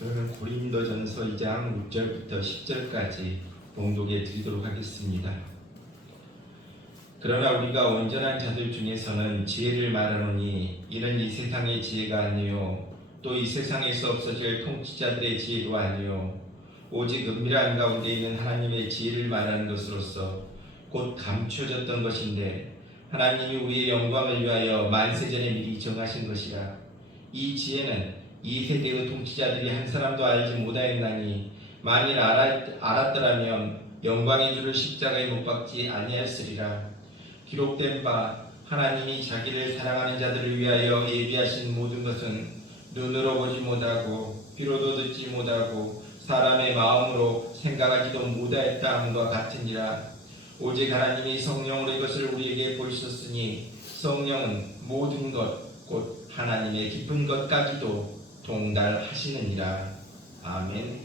그러면 고린도전서 2장 6절부터 10절까지 봉독해 드리도록 하겠습니다. 그러나 우리가 온전한 자들 중에서는 지혜를 말하노니 이는 이 세상의 지혜가 아니요 또 이 세상에서 없어질 통치자들의 지혜도 아니요 오직 은밀한 가운데 있는 하나님의 지혜를 말하는 것으로서 곧 감추어졌던 것인데 하나님이 우리의 영광을 위하여 만세전에 미리 정하신 것이라. 이 지혜는 이 세대의 통치자들이 한 사람도 알지 못하였나니 만일 알았더라면 영광의 주를 십자가에 못 박지 아니하였으리라. 기록된 바 하나님이 자기를 사랑하는 자들을 위하여 예비하신 모든 것은 눈으로 보지 못하고 귀로도 듣지 못하고 사람의 마음으로 생각하지도 못하였다 함과 같으니라. 오직 하나님이 성령으로 이것을 우리에게 보이셨으니 성령은 모든 것 곧 하나님의 깊은 것까지도 동달하시느니라. 아멘.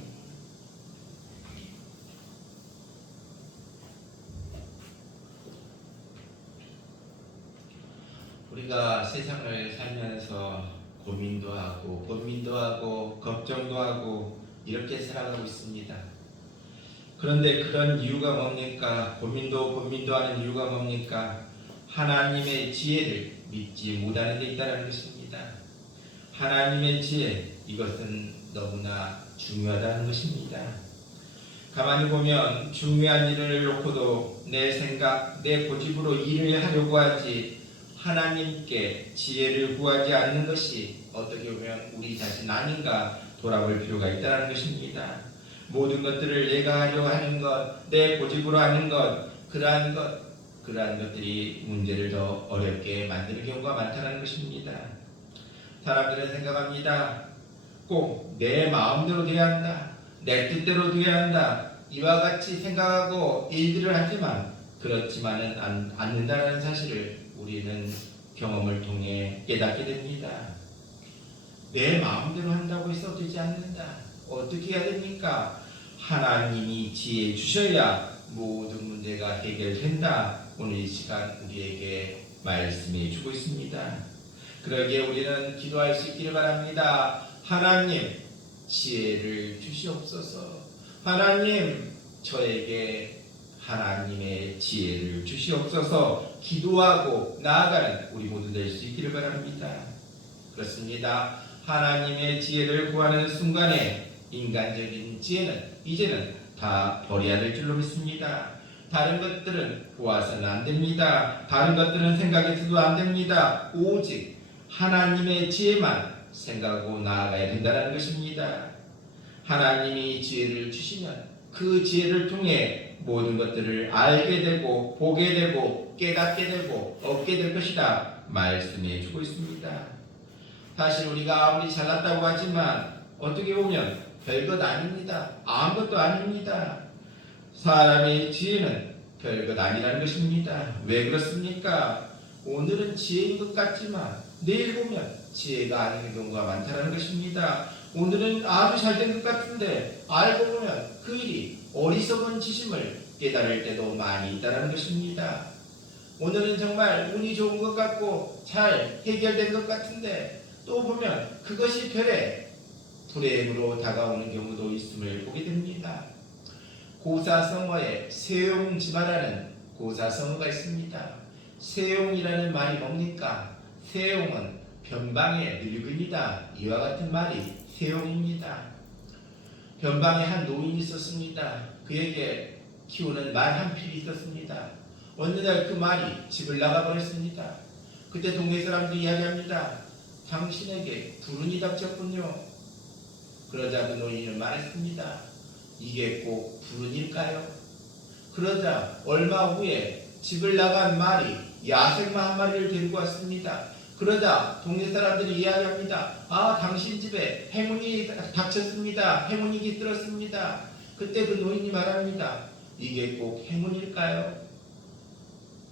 우리가 세상을 살면서 고민도 하고 고민도 하고 걱정도 하고 이렇게 살아가고 있습니다. 그런데 그런 이유가 뭡니까? 고민도 하는 이유가 뭡니까? 하나님의 지혜를 믿지 못하는 데 있다는 것입니다. 하나님의 지혜, 이것은 너무나 중요하다는 것입니다. 가만히 보면 중요한 일을 놓고도 내 생각, 내 고집으로 일을 하려고 하지 하나님께 지혜를 구하지 않는 것이 어떻게 보면 우리 자신 아닌가 돌아볼 필요가 있다는 것입니다. 모든 것들을 내가 하려고 하는 것, 내 고집으로 하는 것, 그러한 것들이 문제를 더 어렵게 만드는 경우가 많다는 것입니다. 사람들은 생각합니다. 꼭 내 마음대로 돼야 한다. 내 뜻대로 돼야 한다. 이와 같이 생각하고 일들을 하지만 그렇지만은 않는다는 사실을 우리는 경험을 통해 깨닫게 됩니다. 내 마음대로 한다고 해서 되지 않는다. 어떻게 해야 됩니까? 하나님이 지혜 주셔야 모든 문제가 해결된다. 오늘 이 시간 우리에게 말씀해 주고 있습니다. 그러기에 우리는 기도할 수 있기를 바랍니다. 하나님, 지혜를 주시옵소서. 하나님, 저에게 하나님의 지혜를 주시옵소서. 기도하고 나아가는 우리 모두 될 수 있기를 바랍니다. 그렇습니다. 하나님의 지혜를 구하는 순간에 인간적인 지혜는 이제는 다 버려야 될 줄로 믿습니다. 다른 것들은 구하서는 안 됩니다. 다른 것들은 생각해서도 안 됩니다. 오직 하나님의 지혜만 생각하고 나아가야 된다는 것입니다. 하나님이 지혜를 주시면 그 지혜를 통해 모든 것들을 알게 되고 보게 되고 깨닫게 되고 얻게 될 것이다 말씀해 주고 있습니다. 사실 우리가 아무리 잘났다고 하지만 어떻게 보면 별것 아닙니다. 아무것도 아닙니다. 사람의 지혜는 별것 아니라는 것입니다. 왜 그렇습니까? 오늘은 지혜인 것 같지만 내일 보면 지혜가 아닌 경우가 많다는 것입니다. 오늘은 아주 잘된 것 같은데 알고 보면 그 일이 어리석은 짓임을 깨달을 때도 많이 있다는 것입니다. 오늘은 정말 운이 좋은 것 같고 잘 해결된 것 같은데 또 보면 그것이 되레 불행으로 다가오는 경우도 있음을 보게 됩니다. 고사성어에 세용지마라는 고사성어가 있습니다. 세용이라는 말이 뭡니까? 세용은 변방의 늙은이다. 이와 같은 말이 세용입니다. 변방에 한 노인이 있었습니다. 그에게 키우는 말 한 필이 있었습니다. 어느 날 그 말이 집을 나가버렸습니다. 그때 동네 사람들이 이야기합니다. 당신에게 불운이 닥쳤군요. 그러자 그 노인은 말했습니다. 이게 꼭 불운일까요? 그러자 얼마 후에 집을 나간 말이 야생마 한 마리를 데리고 왔습니다. 그러자 동네 사람들이 이야기합니다. 아, 당신 집에 행운이 닥쳤습니다. 행운이 깃들었습니다. 그때 그 노인이 말합니다. 이게 꼭 행운일까요?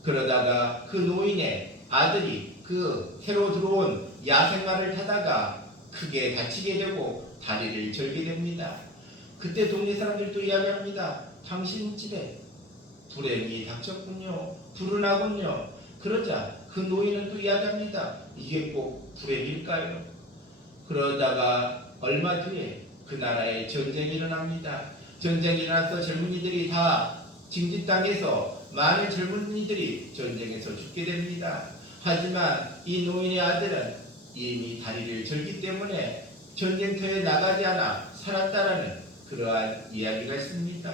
그러다가 그 노인의 아들이 그 새로 들어온 야생마를 타다가 크게 다치게 되고 다리를 절게 됩니다. 그때 동네 사람들도 이야기합니다. 당신 집에 불행이 닥쳤군요. 불운하군요. 그러자 그 노인은 또 이야기합니다. 이게 꼭 불행일까요? 그러다가 얼마 뒤에 그 나라에 전쟁이 일어납니다. 전쟁이 일어나서 젊은이들이 다 징집 땅에서 많은 젊은이들이 전쟁에서 죽게 됩니다. 하지만 이 노인의 아들은 이미 다리를 절기 때문에 전쟁터에 나가지 않아 살았다라는 그러한 이야기가 있습니다.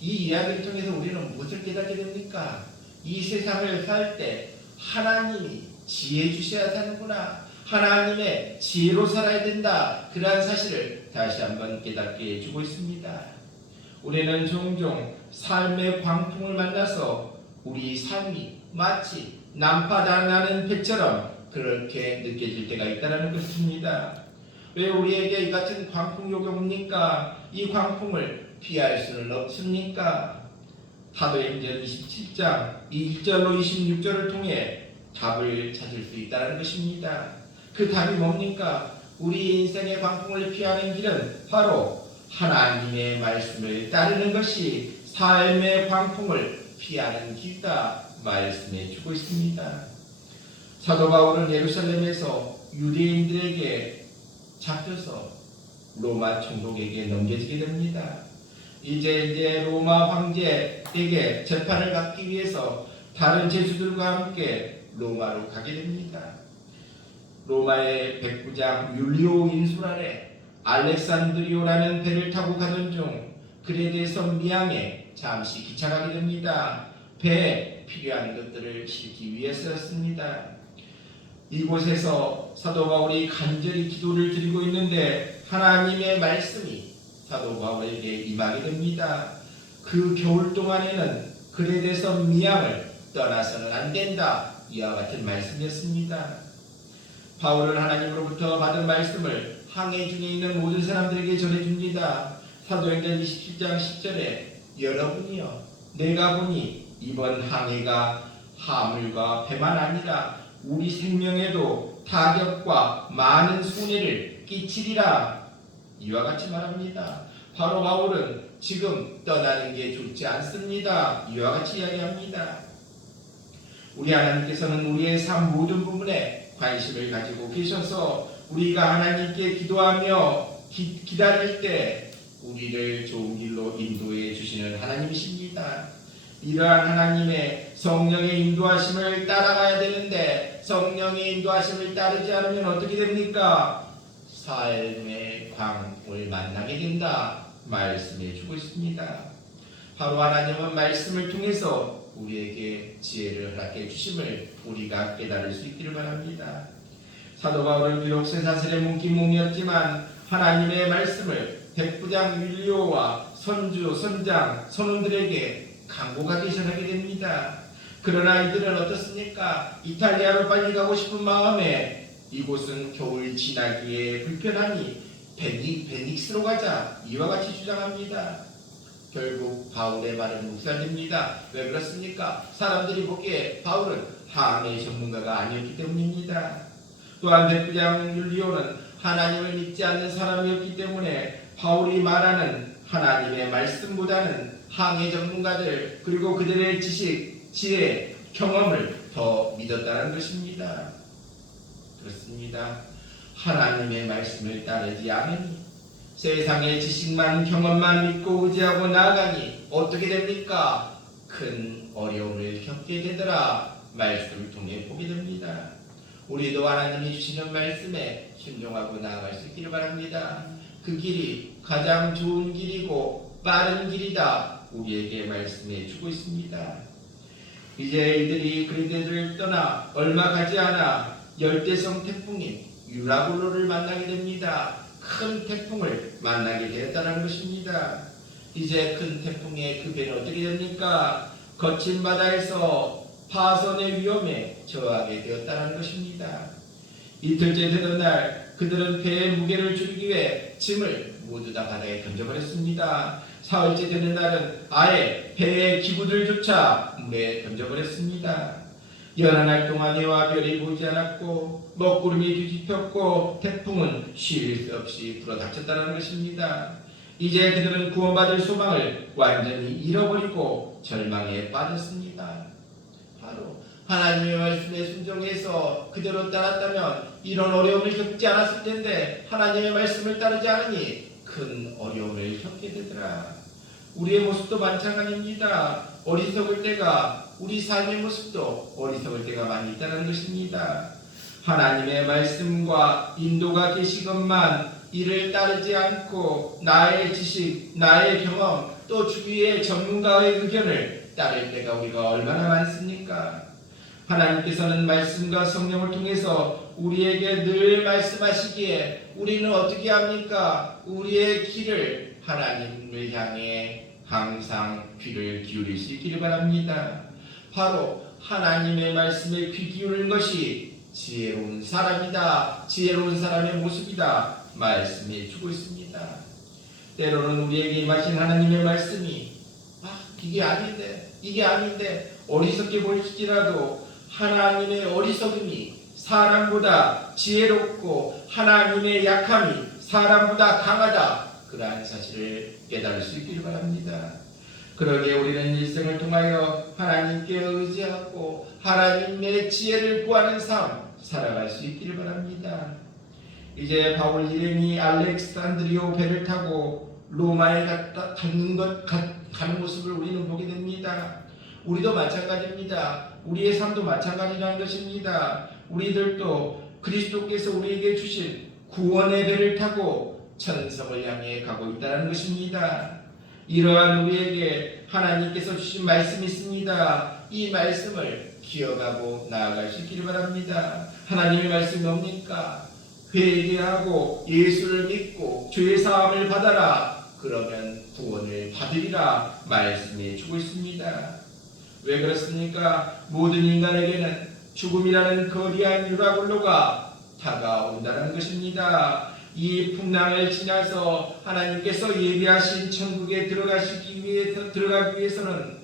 이 이야기를 통해서 우리는 무엇을 깨닫게 됩니까? 이 세상을 살 때 하나님이 지혜 주셔야 사는구나. 하나님의 지혜로 살아야 된다. 그러한 사실을 다시 한번 깨닫게 해주고 있습니다. 우리는 종종 삶의 광풍을 만나서 우리 삶이 마치 난파다 나는 배처럼 그렇게 느껴질 때가 있다는 것입니다. 왜 우리에게 이 같은 광풍이 옵니까? 이 광풍을 피할 수는 없습니까? 사도행전 27장 1절로 26절을 통해 답을 찾을 수 있다는 것입니다. 그 답이 뭡니까? 우리 인생의 광풍을 피하는 길은 바로 하나님의 말씀을 따르는 것이 삶의 광풍을 피하는 길이다 말씀해 주고 있습니다. 사도 바울은 예루살렘에서 유대인들에게 잡혀서 로마 총독에게 넘겨지게 됩니다. 이제 로마 황제에게 재판을 받기 위해서 다른 제수들과 함께 로마로 가게 됩니다. 로마의 백부장 율리오 인술 아래 알렉산드리오라는 배를 타고 가던 중 그레데섬 미항에 잠시 기차가게 됩니다. 배에 필요한 것들을 싣기 위해서였습니다. 이곳에서 사도 바울이 간절히 기도를 드리고 있는데 하나님의 말씀이 사도 바울에게 임하게 됩니다. 그 겨울 동안에는 그레데섬 미항을 떠나서는 안 된다. 이와 같은 말씀이었습니다. 바울은 하나님으로부터 받은 말씀을 항해 중에 있는 모든 사람들에게 전해줍니다. 사도행전 27장 10절에 여러분이여 내가 보니 이번 항해가 화물과 배만 아니라 우리 생명에도 타격과 많은 손해를 끼치리라. 이와 같이 말합니다. 바로 바울은 지금 떠나는 게 좋지 않습니다. 이와 같이 이야기합니다. 우리 하나님께서는 우리의 삶 모든 부분에 관심을 가지고 계셔서 우리가 하나님께 기도하며 기다릴 때 우리를 좋은 길로 인도해 주시는 하나님이십니다. 이러한 하나님의 성령의 인도하심을 따라가야 되는데 성령의 인도하심을 따르지 않으면 어떻게 됩니까? 삶의 광풍을 만나게 된다 말씀해 주고 있습니다. 바로 하나님은 말씀을 통해서 우리에게 지혜를 허락해 주심을 우리가 깨달을 수 있기를 바랍니다. 사도 바울은 비록 쇠사슬에 묶인 몸이었지만 하나님의 말씀을 백부장 율리오와 선주, 선장, 선원들에게 간곡하게 전하게 됩니다. 그러나 이들은 어떻습니까? 이탈리아로 빨리 가고 싶은 마음에 이곳은 겨울 지나기에 불편하니 베닉스로 가자 이와 같이 주장합니다. 결국 바울의 말은 묵살됩니다. 왜 그렇습니까? 사람들이 보기에 바울은 항해 전문가가 아니었기 때문입니다. 또한 백부장 율리오는 하나님을 믿지 않는 사람이었기 때문에 바울이 말하는 하나님의 말씀보다는 항해 전문가들 그리고 그들의 지식, 지혜, 경험을 더 믿었다는 것입니다. 그렇습니다. 하나님의 말씀을 따르지 않으니 세상의 지식만 경험만 믿고 의지하고 나아가니 어떻게 됩니까? 큰 어려움을 겪게 되더라 말씀을 통해 보게 됩니다. 우리도 하나님이 주시는 말씀에 순종하고 나아갈 수 있기를 바랍니다. 그 길이 가장 좋은 길이고 빠른 길이다 우리에게 말씀해 주고 있습니다. 이제 이들이 그리스를 떠나 얼마 가지 않아 열대성 태풍인 유라굴로를 만나게 됩니다. 큰 태풍을 만나게 되었다는 것입니다. 이제 큰 태풍의 그 배는 어떻게 됩니까? 거친 바다에서 파손의 위험에 처하게 되었다는 것입니다. 이틀째 되던 날 그들은 배의 무게를 줄이기 위해 짐을 모두 다 바다에 던져버렸습니다. 사흘째 되는 날은 아예 배의 기구들조차 물에 던져버렸습니다. 여러 날 동안 해와 별이 보이지 않았고 먹구름이 뒤집혔고 태풍은 쉴 새 없이 불어닥쳤다는 것입니다. 이제 그들은 구원받을 소망을 완전히 잃어버리고 절망에 빠졌습니다. 바로 하나님의 말씀에 순종해서 그대로 따랐다면 이런 어려움을 겪지 않았을 텐데 하나님의 말씀을 따르지 않으니 큰 어려움을 겪게 되더라. 우리의 모습도 마찬가지입니다. 어리석을 때가, 우리 삶의 모습도 어리석을 때가 많이 있다는 것입니다. 하나님의 말씀과 인도가 계시건만 이를 따르지 않고 나의 지식, 나의 경험, 또 주위의 전문가의 의견을 따를 때가 우리가 얼마나 많습니까? 하나님께서는 말씀과 성령을 통해서 우리에게 늘 말씀하시기에 우리는 어떻게 합니까? 우리의 길을 하나님을 향해 항상 귀를 기울일 수 있기를 바랍니다. 바로 하나님의 말씀에 귀 기울이는 것이 지혜로운 사람이다. 지혜로운 사람의 모습이다. 말씀해 주고 있습니다. 때로는 우리에게 임하신 하나님의 말씀이 이게 아닌데 어리석게 보일지라도 하나님의 어리석음이 사람보다 지혜롭고 하나님의 약함이 사람보다 강하다. 그러한 사실을 깨달을 수 있기를 바랍니다. 그러기에 우리는 일생을 통하여 하나님께 의지하고 하나님의 지혜를 구하는 삶 살아갈 수 있기를 바랍니다. 이제 바울 일행이 알렉산드리오 배를 타고 로마에 가는 모습을 우리는 보게 됩니다. 우리도 마찬가지입니다. 우리의 삶도 마찬가지라는 것입니다. 우리들도 그리스도께서 우리에게 주신 구원의 배를 타고 천성을 향해 가고 있다는 것입니다. 이러한 우리에게 하나님께서 주신 말씀이 있습니다. 이 말씀을 기억하고 나아갈 수 있기를 바랍니다. 하나님의 말씀이 뭡니까? 회개하고 예수를 믿고 죄 사함을 받아라. 그러면 구원을 받으리라 말씀해 주고 있습니다. 왜 그렇습니까? 모든 인간에게는 죽음이라는 거대한 유라굴로가 다가온다는 것입니다. 이 풍랑을 지나서 하나님께서 예비하신 천국에 들어가기 위해서는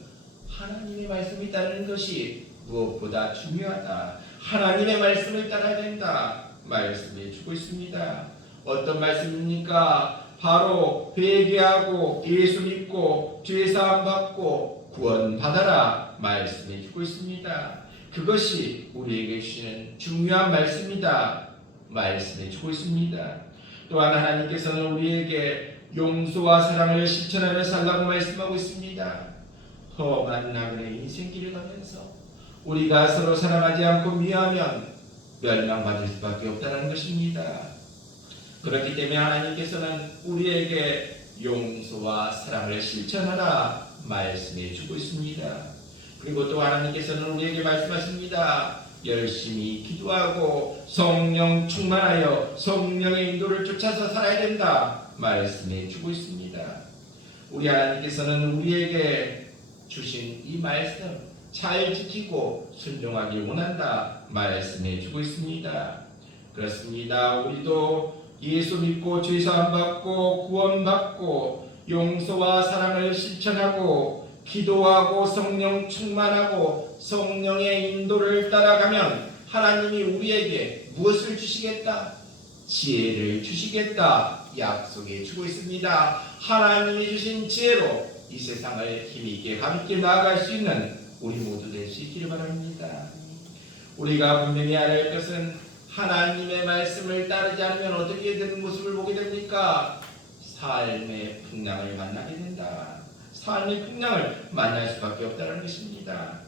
하나님의 말씀이 따르는 것이 무엇보다 중요하다. 하나님의 말씀을 따라야 된다. 말씀해 주고 있습니다. 어떤 말씀입니까? 바로 회개하고 예수 믿고 죄 사함 받고 구원 받아라 말씀해 주고 있습니다. 그것이 우리에게 주시는 중요한 말씀이다. 말씀해 주고 있습니다. 또한 하나님께서는 우리에게 용서와 사랑을 실천하며 살라고 말씀하고 있습니다. 험한 나그네 인생길을 가면서 우리가 서로 사랑하지 않고 미워하면 멸망받을 수밖에 없다는 것입니다. 그렇기 때문에 하나님께서는 우리에게 용서와 사랑을 실천하라 말씀해 주고 있습니다. 그리고 또 하나님께서는 우리에게 말씀하십니다. 열심히 기도하고 성령 충만하여 성령의 인도를 쫓아서 살아야 된다 말씀해 주고 있습니다. 우리 하나님께서는 우리에게 주신 이 말씀 잘 지키고 순종하길 원한다 말씀해 주고 있습니다. 그렇습니다. 우리도 예수 믿고 죄 사함 받고 구원 받고 용서와 사랑을 실천하고 기도하고 성령 충만하고 성령의 인도를 따라가면 하나님이 우리에게 무엇을 주시겠다? 지혜를 주시겠다 약속해 주고 있습니다. 하나님이 주신 지혜로 이 세상을 힘있게 함께 나아갈 수 있는 우리 모두 될 수 있기를 바랍니다. 우리가 분명히 알아야 할 것은 하나님의 말씀을 따르지 않으면 어떻게 되는 모습을 보게 됩니까? 삶의 풍랑을 만나게 된다. 삶의 풍랑을 만날 수밖에 없다는 것입니다.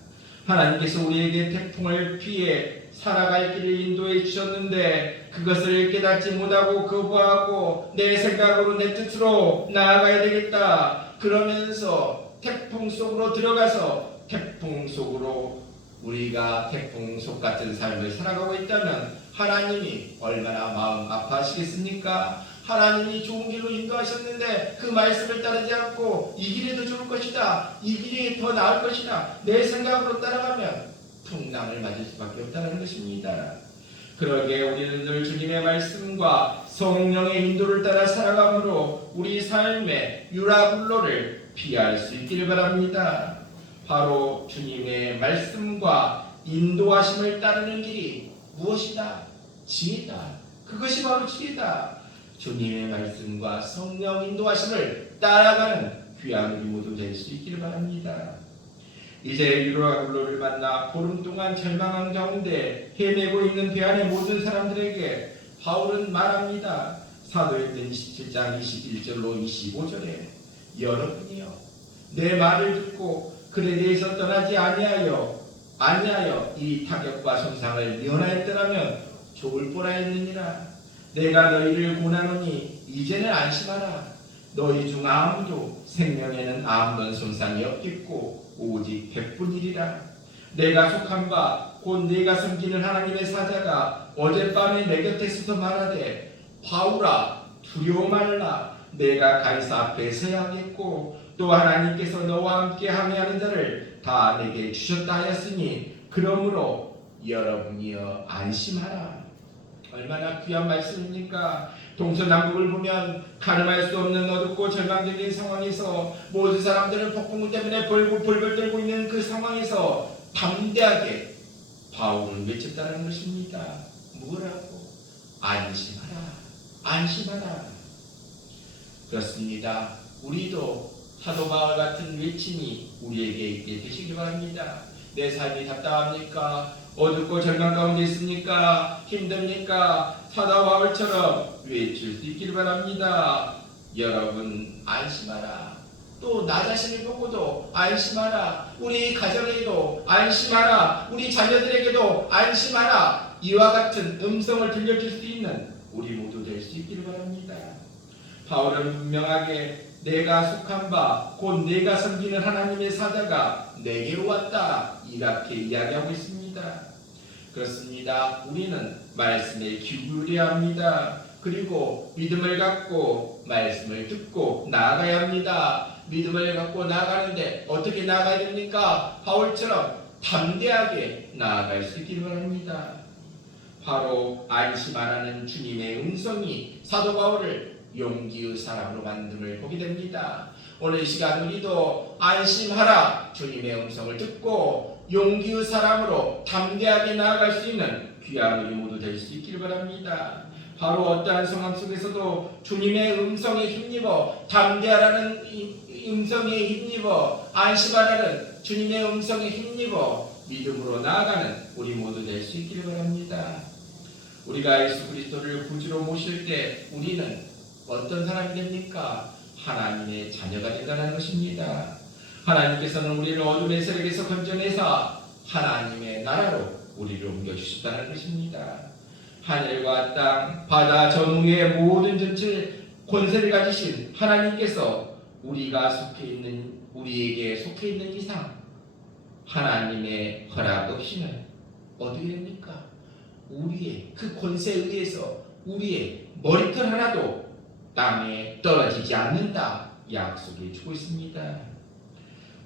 하나님께서 우리에게 태풍을 피해 살아갈 길을 인도해 주셨는데 그것을 깨닫지 못하고 거부하고 내 생각으로 내 뜻으로 나아가야 되겠다. 그러면서 태풍 속으로 들어가서 태풍 속으로 우리가 태풍 속 같은 삶을 살아가고 있다면 하나님이 얼마나 마음 아파하시겠습니까? 하나님이 좋은 길로 인도하셨는데 그 말씀을 따르지 않고 이 길이 더 좋을 것이다. 이 길이 더 나을 것이다. 내 생각으로 따라가면 풍랑을 맞을 수밖에 없다는 것입니다. 그러기에 우리는 늘 주님의 말씀과 성령의 인도를 따라 살아감으로 우리 삶의 유라굴로를 피할 수 있기를 바랍니다. 바로 주님의 말씀과 인도하심을 따르는 길이 무엇이다? 지혜다. 그것이 바로 지혜다. 주님의 말씀과 성령 인도하심을 따라가는 귀한 우리 모두 될 수 있기를 바랍니다. 이제 유라굴로를 만나 보름 동안 절망한 가운데 헤매고 있는 대안의 모든 사람들에게 바울은 말합니다. 사도행전 27장 21절로 25절에 여러분이요 내 말을 듣고 그에 대해서 떠나지 아니하여 이 타격과 손상을 면하였더라면 좋을 뻔 하였느니라. 내가 너희를 고나노니 이제는 안심하라. 너희 중 아무도 생명에는 아무런 손상이 없겠고 오직 백분이리라. 내가 속한 바 곧 내가 섬기는 하나님의 사자가 어젯밤에 내 곁에 서서 말하되 바울아 두려워 말라. 내가 가이사 앞에 서야 하겠고 또 하나님께서 너와 함께 항해하는 자를 다 내게 주셨다 하였으니 그러므로 여러분이여 안심하라. 얼마나 귀한 말씀입니까? 동서남북을 보면 가늠할 수 없는 어둡고 절망적인 상황에서 모든 사람들은 폭풍우 때문에 벌벌 떨고 있는 그 상황에서 담대하게 바울은 외쳤다는 것입니다. 뭐라고? 안심하라. 안심하라. 그렇습니다. 우리도 사도 바울 같은 외침이 우리에게 있게 되시기 바랍니다. 내 삶이 답답합니까? 어둡고 절망 가운데 있습니까? 힘듭니까? 사도 바울처럼 외칠 수 있기를 바랍니다. 여러분 안심하라. 또 나 자신을 보고도 안심하라. 우리 가정에도 안심하라. 우리 자녀들에게도 안심하라. 이와 같은 음성을 들려줄 수 있는 우리 모두 될 수 있기를 바랍니다. 바울은 분명하게 내가 속한 바 곧 내가 섬기는 하나님의 사자가 내게로 왔다 이렇게 이야기하고 있습니다. 그렇습니다. 우리는 말씀에 기울여야 합니다. 그리고 믿음을 갖고 말씀을 듣고 나아가야 합니다. 믿음을 갖고 나아가는데 어떻게 나아가야 됩니까? 바울처럼 담대하게 나아갈 수 있기를 바랍니다. 바로 안심하라는 주님의 음성이 사도 바울을 용기의 사람으로 만듦을 보게 됩니다. 오늘 이 시간 우리도 안심하라 주님의 음성을 듣고 용기의 사람으로 담대하게 나아갈 수 있는 귀한 우리 모두 될 수 있기를 바랍니다. 바로 어떠한 상황 속에서도 주님의 음성에 힘입어 담대하라는 음성에 힘입어 안심하라는 주님의 음성에 힘입어 믿음으로 나아가는 우리 모두 될 수 있기를 바랍니다. 우리가 예수 그리스도를 구주로 모실 때 우리는 어떤 사람이 됩니까? 하나님의 자녀가 된다는 것입니다. 하나님께서는 우리를 어둠의 세력에서 건져내사 하나님의 나라로 우리를 옮겨주셨다는 것입니다. 하늘과 땅, 바다, 전후의 모든 전체 권세를 가지신 하나님께서 우리에게 속해 있는 이상 하나님의 허락 없이는 어떻게 됩니까? 우리의 그 권세에 의해서 우리의 머리털 하나도 땅에 떨어지지 않는다 약속해 주고 있습니다.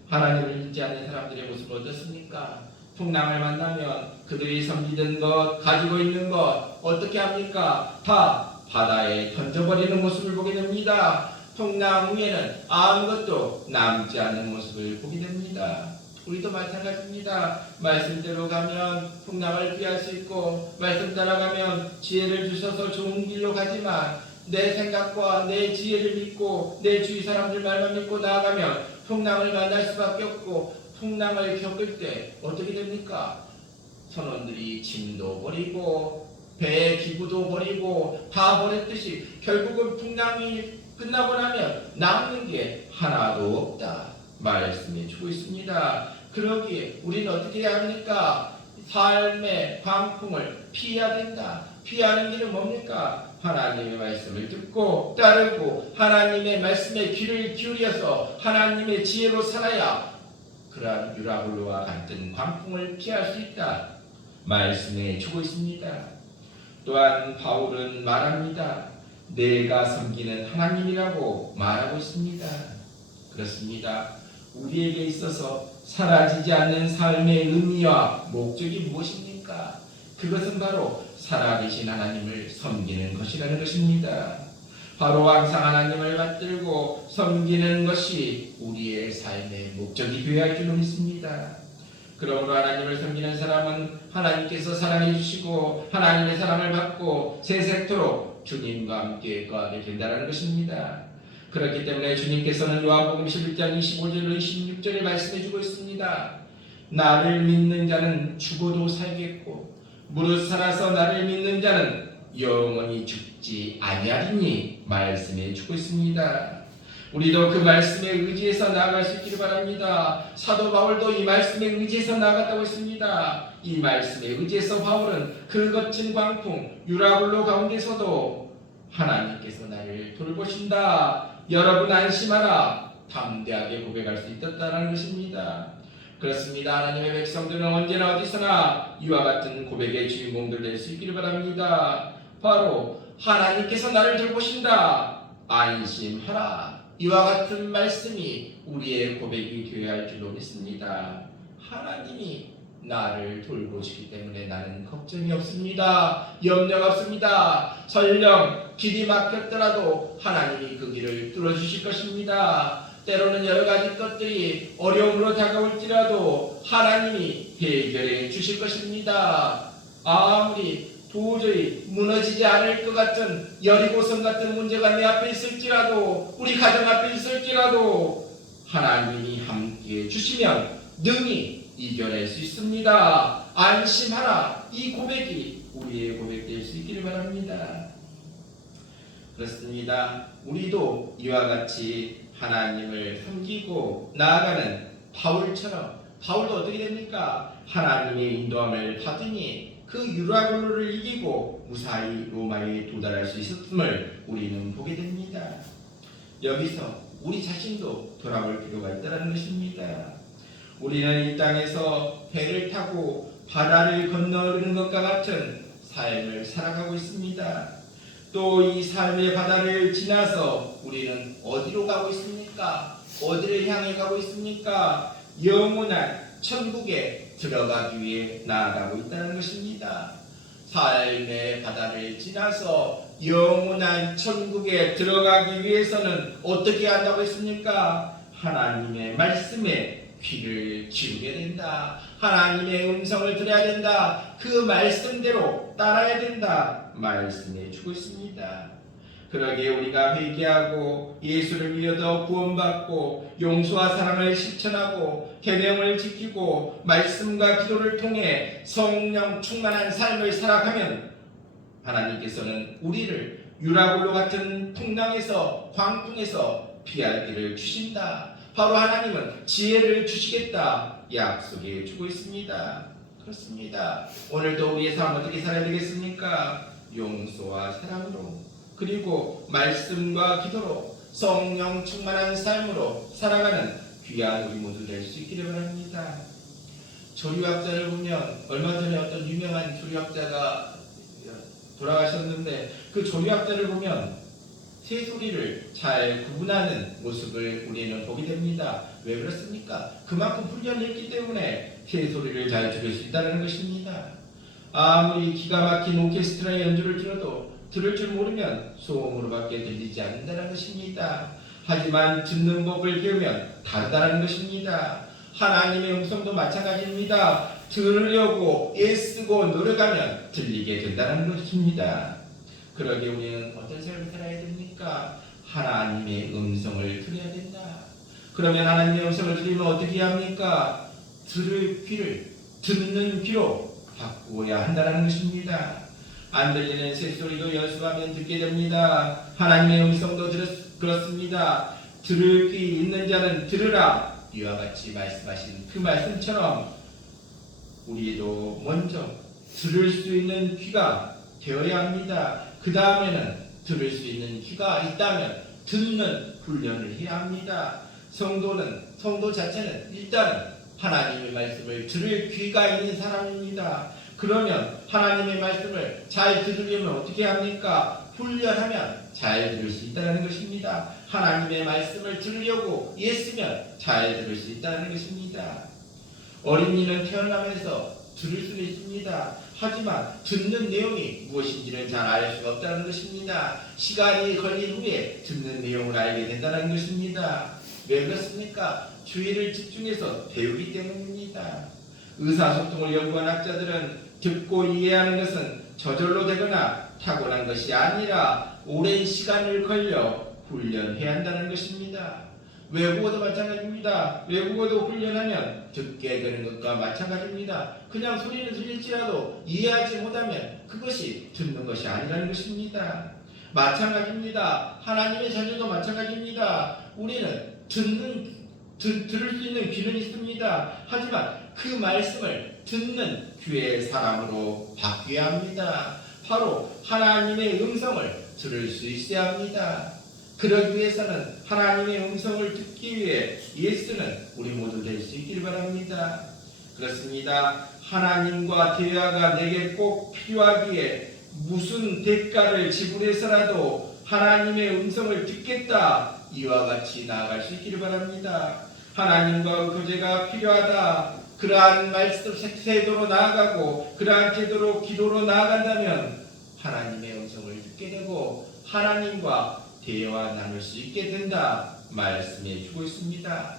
하나님을 믿지 않는 사람들의 모습은 어떻습니까? 풍랑을 만나면 그들이 섬기던 것, 가지고 있는 것 어떻게 합니까? 다 바다에 던져버리는 모습을 보게 됩니다. 풍랑 후에는 아무것도 남지 않는 모습을 보게 됩니다. 우리도 마찬가지입니다. 말씀대로 가면 풍랑을 피할 수 있고 말씀 따라가면 지혜를 주셔서 좋은 길로 가지만 내 생각과 내 지혜를 믿고 내 주위 사람들 말만 믿고 나아가면 풍랑을 만날 수밖에 없고 풍랑을 겪을 때 어떻게 됩니까? 선원들이 짐도 버리고 배의 기구도 버리고 다 버렸듯이 결국은 풍랑이 끝나고 나면 남는 게 하나도 없다 말씀해 주고 있습니다. 그러기에 우리는 어떻게 해야 합니까? 삶의 광풍을 피해야 된다. 피하는 길은 뭡니까? 하나님의 말씀을 듣고 따르고 하나님의 말씀에 귀를 기울여서 하나님의 지혜로 살아야 그러한 유라굴로와 같은 광풍을 피할 수 있다 말씀해 주고 있습니다. 또한 바울은 말합니다. 내가 섬기는 하나님이라고 말하고 있습니다. 그렇습니다. 우리에게 있어서 사라지지 않는 삶의 의미와 목적이 무엇입니까? 그것은 바로 살아계신 하나님을 섬기는 것이라는 것입니다. 바로 항상 하나님을 받들고 섬기는 것이 우리의 삶의 목적이 되어야 할 줄로 믿습니다. 그러므로 하나님을 섬기는 사람은 하나님께서 사랑해 주시고 하나님의 사랑을 받고 세세토록 주님과 함께 거하게 된다는 것입니다. 그렇기 때문에 주님께서는 요한복음 11장 25절 26절에 말씀해 주고 있습니다. 나를 믿는 자는 죽어도 살겠고 무릇 살아서 나를 믿는 자는 영원히 죽지 아니하리니 말씀해 주고 있습니다. 우리도 그 말씀에 의지해서 나아갈 수 있기를 바랍니다. 사도 바울도 이 말씀에 의지해서 나아갔다고 했습니다. 이 말씀에 의지해서 바울은 그 거친 광풍 유라굴로 가운데서도 하나님께서 나를 돌보신다, 여러분 안심하라, 담대하게 고백할 수 있었다는 것입니다. 그렇습니다. 하나님의 백성들은 언제나 어디서나 이와 같은 고백의 주인공들 될 수 있기를 바랍니다. 바로 하나님께서 나를 돌보신다, 안심하라, 이와 같은 말씀이 우리의 고백이 되어야 할 줄로 믿습니다. 하나님이 나를 돌보시기 때문에 나는 걱정이 없습니다. 염려가 없습니다. 설령 길이 막혔더라도 하나님이 그 길을 뚫어주실 것입니다. 때로는 여러 가지 것들이 어려움으로 다가올지라도 하나님이 해결해 주실 것입니다. 아무리 도저히 무너지지 않을 것 같은 여리고성 같은 문제가 내 앞에 있을지라도, 우리 가정 앞에 있을지라도 하나님이 함께 주시면 능히 이겨낼 수 있습니다. 안심하라, 이 고백이 우리의 고백될 수 있기를 바랍니다. 그렇습니다. 우리도 이와 같이 하나님을 섬기고 나아가는 바울처럼, 바울도 어떻게 됩니까? 하나님의 인도함을 받으니 그 유라굴로를 이기고 무사히 로마에 도달할 수 있었음을 우리는 보게 됩니다. 여기서 우리 자신도 돌아볼 필요가 있다는 것입니다. 우리는 이 땅에서 배를 타고 바다를 건너는 것과 같은 삶을 살아가고 있습니다. 또 이 삶의 바다를 지나서 우리는 어디로 가고 있습니까? 어디를 향해 가고 있습니까? 영원한 천국에 들어가기 위해 나아가고 있다는 것입니다. 삶의 바다를 지나서 영원한 천국에 들어가기 위해서는 어떻게 한다고 했습니까? 하나님의 말씀에 귀를 기울여야 된다. 하나님의 음성을 들어야 된다. 그 말씀대로 따라야 된다. 말씀해 주고 있습니다. 그러기에 우리가 회개하고 예수를 믿어 구원받고 용서와 사랑을 실천하고 계명을 지키고 말씀과 기도를 통해 성령 충만한 삶을 살아가면 하나님께서는 우리를 유라굴로 같은 풍랑에서, 광풍에서 피할 길을 주신다. 바로 하나님은 지혜를 주시겠다 약속해 주고 있습니다. 그렇습니다. 오늘도 우리의 삶 어떻게 살아야 되겠습니까? 용서와 사랑으로, 그리고 말씀과 기도로 성령 충만한 삶으로 살아가는 귀한 우리 모두 될 수 있기를 바랍니다. 조류학자를 보면, 얼마 전에 어떤 유명한 조류학자가 돌아가셨는데 그 조류학자를 보면 새소리를 잘 구분하는 모습을 우리는 보게 됩니다. 왜 그렇습니까? 그만큼 훈련을 했기 때문에 새소리를 잘 들을 수 있다는 것입니다. 아무리 기가 막힌 오케스트라의 연주를 들어도 들을 줄 모르면 소음으로밖에 들리지 않는다는 것입니다. 하지만 듣는 법을 배우면 다르다는 것입니다. 하나님의 음성도 마찬가지입니다. 들으려고 애쓰고 노력하면 들리게 된다는 것입니다. 그러기에 우리는 어떤 삶을 살아야 됩니까? 하나님의 음성을 들어야 된다. 그러면 하나님의 음성을 들으면 어떻게 합니까? 들을 귀를 듣는 귀로 바꾸어야 한다는 것입니다. 안 들리는 새소리도 연습하면 듣게 됩니다. 하나님의 음성도 그렇습니다. 들을 귀 있는 자는 들으라. 이와 같이 말씀하신 그 말씀처럼 우리도 먼저 들을 수 있는 귀가 되어야 합니다. 그 다음에는 들을 수 있는 귀가 있다면 듣는 훈련을 해야 합니다. 성도 자체는 일단은 하나님의 말씀을 들을 귀가 있는 사람입니다. 그러면 하나님의 말씀을 잘 들으려면 어떻게 합니까? 훈련하면 잘 들을 수 있다는 것입니다. 하나님의 말씀을 들으려고 애쓰면 잘 들을 수 있다는 것입니다. 어린이는 태어나면서 들을 수는 있습니다. 하지만 듣는 내용이 무엇인지는 잘 알 수가 없다는 것입니다. 시간이 걸린 후에 듣는 내용을 알게 된다는 것입니다. 왜 그렇습니까? 주의를 집중해서 배우기 때문입니다. 의사소통을 연구한 학자들은 듣고 이해하는 것은 저절로 되거나 타고난 것이 아니라 오랜 시간을 걸려 훈련해야 한다는 것입니다. 외국어도 마찬가지입니다. 외국어도 훈련하면 듣게 되는 것과 마찬가지입니다. 그냥 소리는 들릴지라도 이해하지 못하면 그것이 듣는 것이 아니라는 것입니다. 마찬가지입니다. 하나님의 자녀도 마찬가지입니다. 우리는 들을 수 있는 귀는 있습니다. 하지만 그 말씀을 듣는 귀의 사람으로 바뀌어야 합니다. 바로 하나님의 음성을 들을 수 있어야 합니다. 그러기 위해서는 하나님의 음성을 듣기 위해 예수는 우리 모두 될 수 있기를 바랍니다. 그렇습니다. 하나님과 대화가 내게 꼭 필요하기에 무슨 대가를 지불해서라도 하나님의 음성을 듣겠다, 이와 같이 나아갈 수 있기를 바랍니다. 하나님과 교제가 필요하다, 그러한 말씀 태도로 나아가고 그러한 태도로 기도로 나아간다면 하나님의 음성을 듣게 되고 하나님과 대화 나눌 수 있게 된다 말씀해 주고 있습니다.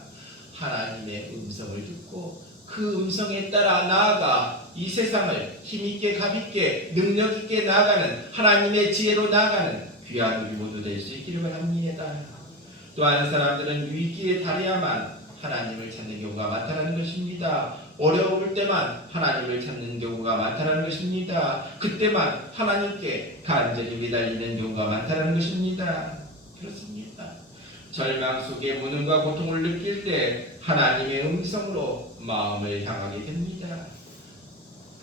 하나님의 음성을 듣고 그 음성에 따라 나아가 이 세상을 힘있게 가볍게 능력있게 나아가는 하나님의 지혜로 나아가는 귀한 우리 모두 될 수 있기를 바랍니다. 또한 사람들은 위기에 달해야만 하나님을 찾는 경우가 많다는 것입니다. 어려울 때만 하나님을 찾는 경우가 많다는 것입니다. 그때만 하나님께 간절히 매달리는 경우가 많다는 것입니다. 그렇습니다. 절망 속에 무능과 고통을 느낄 때 하나님의 음성으로 마음을 향하게 됩니다.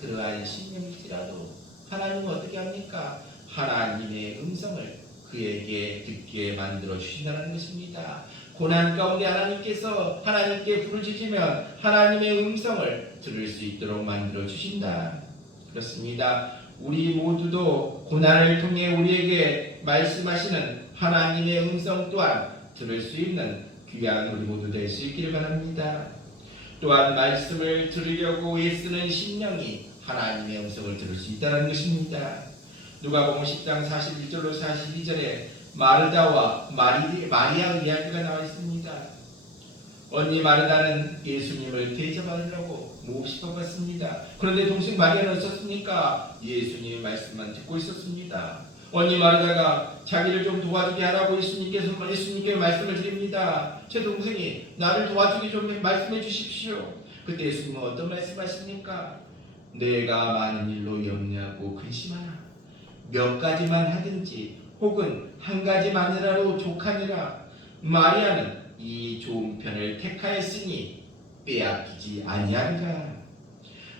그러한 신념일지라도 하나님은 어떻게 합니까? 하나님의 음성을 그에게 듣게 만들어 주신다는 것입니다. 고난 가운데 하나님께서 하나님께 부르짖으면 하나님의 음성을 들을 수 있도록 만들어 주신다. 그렇습니다. 우리 모두도 고난을 통해 우리에게 말씀하시는 하나님의 음성 또한 들을 수 있는 귀한 우리 모두 될 수 있기를 바랍니다. 또한 말씀을 들으려고 애쓰는 심령이 하나님의 음성을 들을 수 있다는 것입니다. 누가복음 10장 41절로 42절에 마르다와 마리아 이야기가 나와 있습니다. 언니 마르다는 예수님을 대접하려고 몹시 바빴습니다. 그런데 동생 마리아는 어떻습니까? 예수님의 말씀만 듣고 있었습니다. 언니 마르다가 자기를 좀 도와주게 하라고 예수님께 말씀을 드립니다. 제 동생이 나를 도와주게 좀 말씀해 주십시오. 그때 예수님은 어떤 말씀하십니까? 내가 많은 일로 염려하고 근심하나 몇 가지만 하든지 혹은 한 가지만이라도 족하니라. 마리아는 이 좋은 편을 택하였으니 빼앗기지 아니하리라.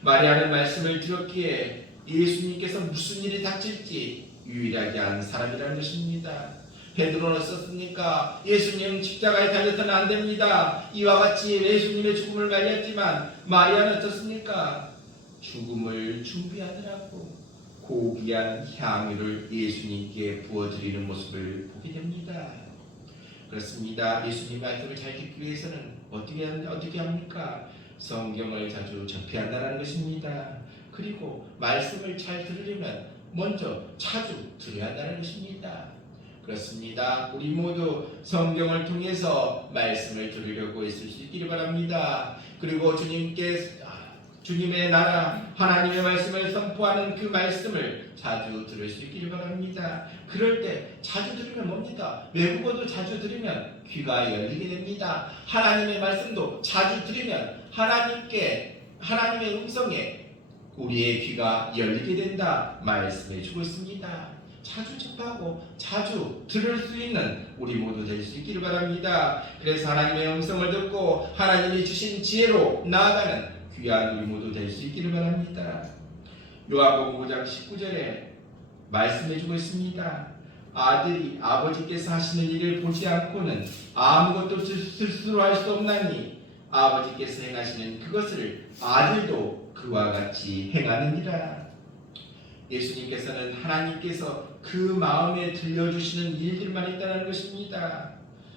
마리아는 말씀을 들었기에 예수님께서 무슨 일이 닥칠지 유일하게 아는 사람이라는 것입니다. 베드로는 어떻습니까? 예수님 십자가에 달려서는 안 됩니다. 이와 같이 예수님의 죽음을 말렸지만 마리아는 어떻습니까? 죽음을 준비하느라고 고귀한 향유를 예수님께 부어드리는 모습을 보게 됩니다. 그렇습니다. 예수님 말씀을 잘 듣기 위해서는 어떻게 합니까? 성경을 자주 접해야 한다는 것입니다. 그리고 말씀을 잘 들으려면 먼저 자주 들어야 한다는 것입니다. 그렇습니다. 우리 모두 성경을 통해서 말씀을 들으려고 애쓸 수 있기를 바랍니다. 그리고 주님의 나라 하나님의 말씀을 선포하는 그 말씀을 자주 들을 수 있기를 바랍니다. 그럴 때 자주 들으면 뭡니까? 외국어도 자주 들으면 귀가 열리게 됩니다. 하나님의 말씀도 자주 들으면 하나님의 음성에 우리의 귀가 열리게 된다 말씀해 주고 있습니다. 자주 접하고 자주 들을 수 있는 우리 모두 될 수 있기를 바랍니다. 그래서 하나님의 음성을 듣고 하나님이 주신 지혜로 나아가는 귀한 우리 모두 될 수 있기를 바랍니다. 요한복음 5장 19절에 말씀해 주고 있습니다. 아들이 아버지께서 하시는 일을 보지 않고는 아무것도 스스로 할 수 없나니 아버지께서 행하시는 그것을 아들도 그와 같이 행하느니라. 예수님께서는 하나님께서 그 마음에 들려주시는 일들만 있다는 것입니다.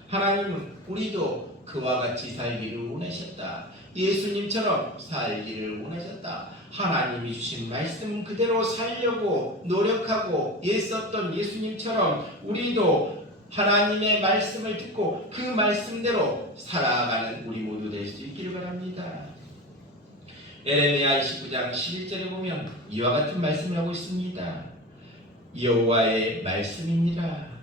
하나님은 우리도 그와 같이 살기를 원하셨다. 예수님처럼 살기를 원하셨다. 하나님이 주신 말씀 그대로 살려고 노력하고 애썼던 예수님처럼 우리도 하나님의 말씀을 듣고 그 말씀대로 살아가는 우리 모두 될 수 있기를 바랍니다. 에레미야 29장 11절에 보면 이와 같은 말씀을 하고 있습니다. 여호와의 말씀이니라.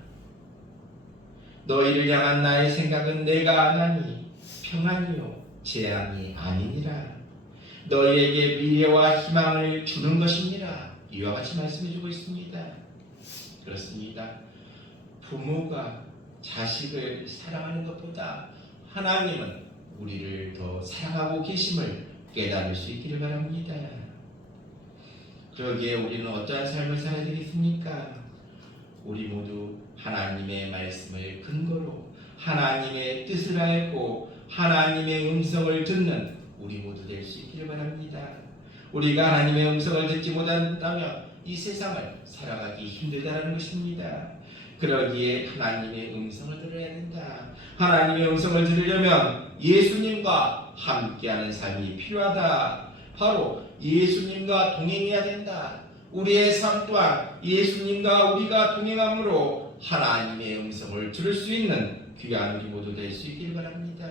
너희를 향한 나의 생각은 내가 아나니 평안이요 재앙이 아니니라. 너희에게 미래와 희망을 주는 것이니라. 이와 같이 말씀해주고 있습니다. 그렇습니다. 부모가 자식을 사랑하는 것보다 하나님은 우리를 더 사랑하고 계심을 깨달을 수 있기를 바랍니다. 그러기에 우리는 어떠한 삶을 살아야 되겠습니까? 우리 모두 하나님의 말씀을 근거로 하나님의 뜻을 알고 하나님의 음성을 듣는 우리 모두 될 수 있기를 바랍니다. 우리가 하나님의 음성을 듣지 못한다면 이 세상을 살아가기 힘들다는 것입니다. 그러기에 하나님의 음성을 들어야 된다. 하나님의 음성을 들으려면 예수님과 함께하는 삶이 필요하다. 바로 예수님과 동행해야 된다. 우리의 삶 또한 예수님과 우리가 동행함으로 하나님의 음성을 들을 수 있는 귀한 우리 모두 될 수 있기를 바랍니다.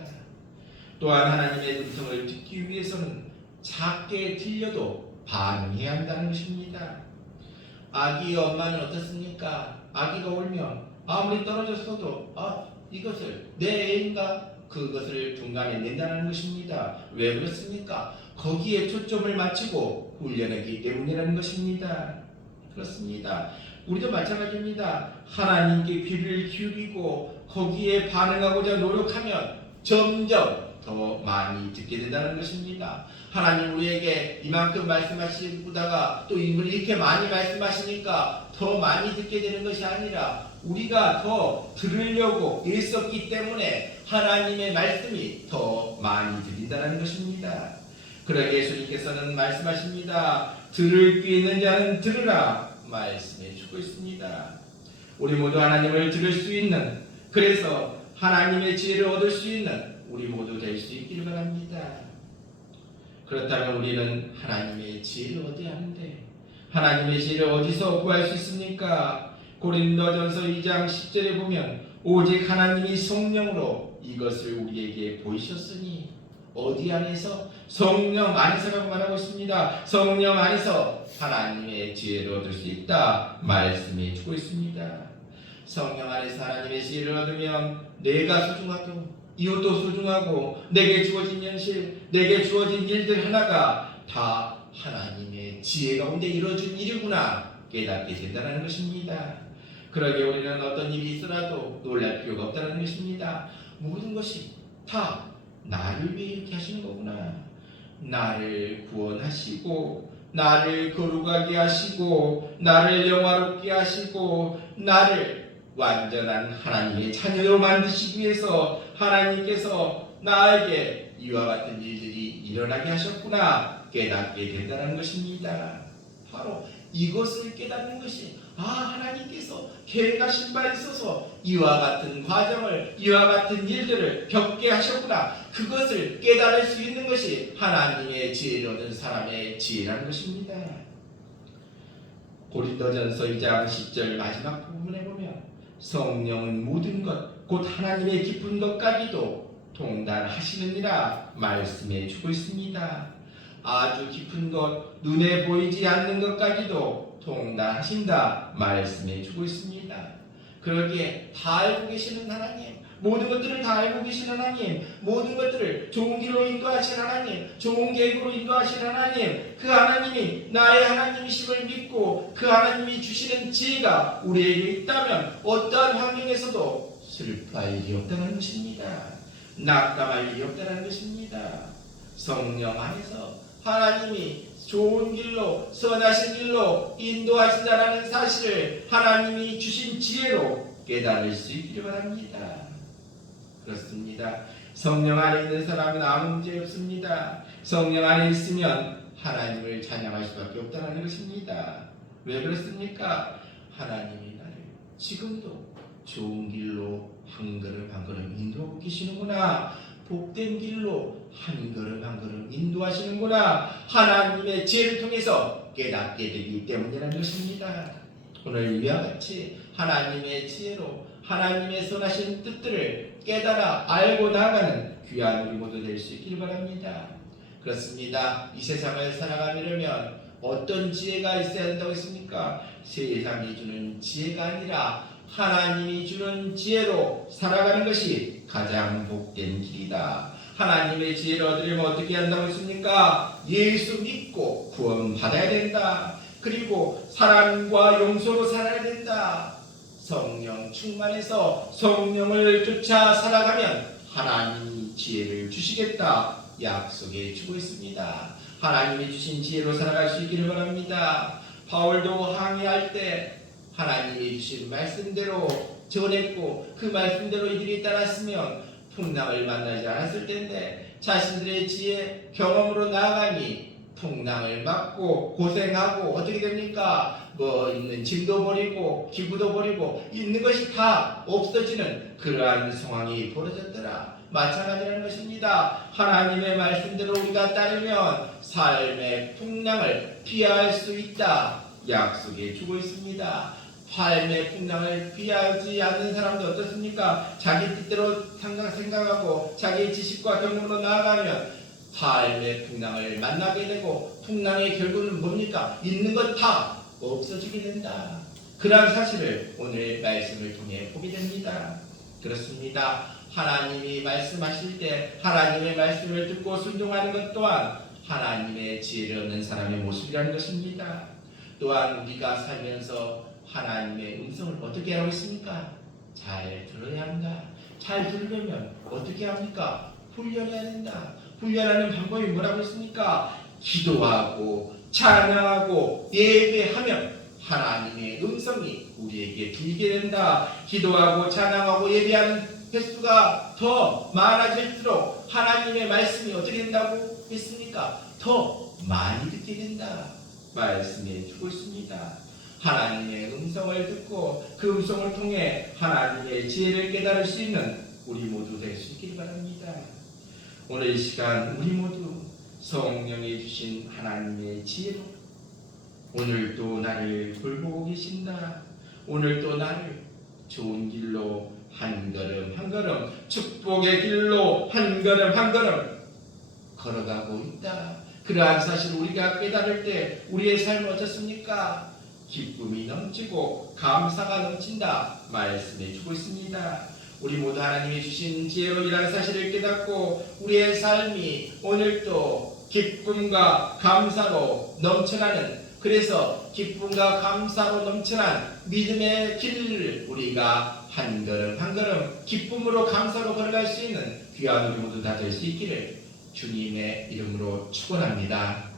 또한 하나님의 음성을 듣기 위해서는 작게 들려도 반응해야 한다는 것입니다. 아기의 엄마는 어떻습니까? 아기가 울면 아무리 떨어졌어도 이것을 내 애인가? 그것을 중간에 낸다는 것입니다. 왜 그렇습니까? 거기에 초점을 맞추고 훈련하기 때문이라는 것입니다. 그렇습니다. 우리도 마찬가지입니다. 하나님께 귀를 기울이고 거기에 반응하고자 노력하면 점점 더 많이 듣게 된다는 것입니다. 하나님 우리에게 이만큼 말씀하시다가 또 이렇게 많이 말씀하시니까 더 많이 듣게 되는 것이 아니라 우리가 더 들으려고 애썼기 때문에 하나님의 말씀이 더 많이 들린다는 것입니다. 그러게 예수님께서는 말씀하십니다. 들을 귀 있는 자는 들으라 말씀해 주고 있습니다. 우리 모두 하나님을 들을 수 있는, 그래서 하나님의 지혜를 얻을 수 있는 우리 모두 될 수 있기를 바랍니다. 그렇다면 우리는 하나님의 지혜를 얻어야 하는데 하나님의 지혜를 어디서 구할 수 있습니까? 고린도전서 2장 10절에 보면 오직 하나님이 성령으로 이것을 우리에게 보이셨으니, 어디 안에서? 성령 안에서라고 말하고 있습니다. 성령 안에서 하나님의 지혜를 얻을 수 있다 말씀해 주고 있습니다. 성령 안에서 하나님의 지혜를 얻으면 내가 소중하고 이웃도 소중하고 내게 주어진 현실, 내게 주어진 일들 하나가 다 하나님의 지혜 가운데 이루어진 일이구나 깨닫게 된다는 것입니다. 그러게 우리는 어떤 일이 있어도 놀랄 필요가 없다는 것입니다. 모든 것이 다 나를 위해 이렇게 하시는 거구나. 나를 구원하시고 나를 거룩하게 하시고 나를 영화롭게 하시고 나를 완전한 하나님의 자녀로 만드시기 위해서 하나님께서 나에게 이와 같은 일들이 일어나게 하셨구나 깨닫게 된다는 것입니다. 바로 이것을 깨닫는 것이 하나님께서 계획하신 바 있어서 이와 같은 과정을, 이와 같은 일들을 겪게 하셨구나. 그것을 깨달을 수 있는 것이 하나님의 지혜를 얻은 사람의 지혜라는 것입니다. 고린도전서 2장 10절 마지막 부분에 보면 성령은 모든 것 곧 하나님의 깊은 것까지도 통달하시느니라 말씀해 주고 있습니다. 아주 깊은 것, 눈에 보이지 않는 것까지도 통달하신다 말씀해 주고 있습니다. 그러기에 다 알고 계시는 하나님, 모든 것들을 다 알고 계시는 하나님, 모든 것들을 좋은 길로 인도하신 하나님, 좋은 계획으로 인도하신 하나님, 그 하나님이 나의 하나님이심을 믿고 그 하나님이 주시는 지혜가 우리에게 있다면 어떠한 환경에서도 슬퍼할 일이 없다는 것입니다. 낙담할 일이 없다는 것입니다. 성령 안에서 하나님이 좋은 길로, 선하신 길로 인도하신다는 사실을 하나님이 주신 지혜로 깨달을 수 있기를 바랍니다. 그렇습니다. 성령 안에 있는 사람은 아무 문제 없습니다. 성령 안에 있으면 하나님을 찬양할 수밖에 없다는 것입니다. 왜 그렇습니까? 하나님이 나를 지금도 좋은 길로 한 걸음 한 걸음 인도하고 계시는구나. 복된 길로 한 걸음 한 걸음 인도하시는구나. 하나님의 지혜를 통해서 깨닫게 되기 때문이라는 것입니다. 오늘 이와 같이 하나님의 지혜로 하나님의 선하신 뜻들을 깨달아 알고 나아가는 귀한 우리 모두 될 수 있길 바랍니다. 그렇습니다. 이 세상을 살아가려면 어떤 지혜가 있어야 한다고 했습니까? 세상이 주는 지혜가 아니라 하나님이 주는 지혜로 살아가는 것이 가장 복된 길이다. 하나님의 지혜를 얻으려면 어떻게 한다고 했습니까? 예수 믿고 구원받아야 된다. 그리고 사랑과 용서로 살아야 된다. 성령 충만해서 성령을 쫓아 살아가면 하나님이 지혜를 주시겠다 약속해 주고 있습니다. 하나님이 주신 지혜로 살아갈 수 있기를 바랍니다. 바울도 항해할 때 하나님이 주신 말씀대로 전했고 그 말씀대로 이들이 따랐으면 풍랑을 만나지 않았을 텐데 자신들의 지혜 경험으로 나아가니 풍랑을 맞고 고생하고 어떻게 됩니까? 있는 짐도 버리고 기구도 버리고 있는 것이 다 없어지는 그러한 상황이 벌어졌더라. 마찬가지라는 것입니다. 하나님의 말씀대로 우리가 따르면 삶의 풍랑을 피할 수 있다 약속해 주고 있습니다. 삶의 풍랑을 피하지 않는 사람도 어떻습니까? 자기 뜻대로 생각하고 자기 지식과 경험으로 나아가면 삶의 풍랑을 만나게 되고 풍랑의 결과는 뭡니까? 있는 것 다 없어지게 된다. 그러한 사실을 오늘 말씀을 통해 보게 됩니다. 그렇습니다. 하나님이 말씀하실 때 하나님의 말씀을 듣고 순종하는 것 또한 하나님의 지혜를 얻는 사람의 모습이라는 것입니다. 또한 우리가 살면서 하나님의 음성을 어떻게 하고 있습니까? 잘 들어야 한다. 잘 들으려면 어떻게 합니까? 훈련해야 된다. 훈련하는 방법이 뭐라고 했습니까? 기도하고 찬양하고 예배하면 하나님의 음성이 우리에게 들리게 된다. 기도하고 찬양하고 예배하는 횟수가 더 많아질수록 하나님의 말씀이 어떻게 된다고 했습니까? 더 많이 듣게 된다 말씀해 주고 있습니다. 하나님의 음성을 듣고 그 음성을 통해 하나님의 지혜를 깨달을 수 있는 우리 모두 될 수 있길 바랍니다. 오늘 이 시간 우리 모두 성령이 주신 하나님의 지혜로 오늘도 나를 돌보고 계신다. 오늘도 나를 좋은 길로 한 걸음 한 걸음 축복의 길로 한 걸음 한 걸음 걸어가고 있다. 그러한 사실을 우리가 깨달을 때 우리의 삶은 어떻습니까? 기쁨이 넘치고 감사가 넘친다 말씀해 주고 있습니다. 우리 모두 하나님이 주신 지혜로 이라는 사실을 깨닫고 우리의 삶이 오늘도 기쁨과 감사로 넘쳐나는, 그래서 기쁨과 감사로 넘쳐난 믿음의 길을 우리가 한 걸음 한 걸음 기쁨으로 감사로 걸어갈 수 있는 귀한 우리 모두 다 될 수 있기를 주님의 이름으로 축원합니다.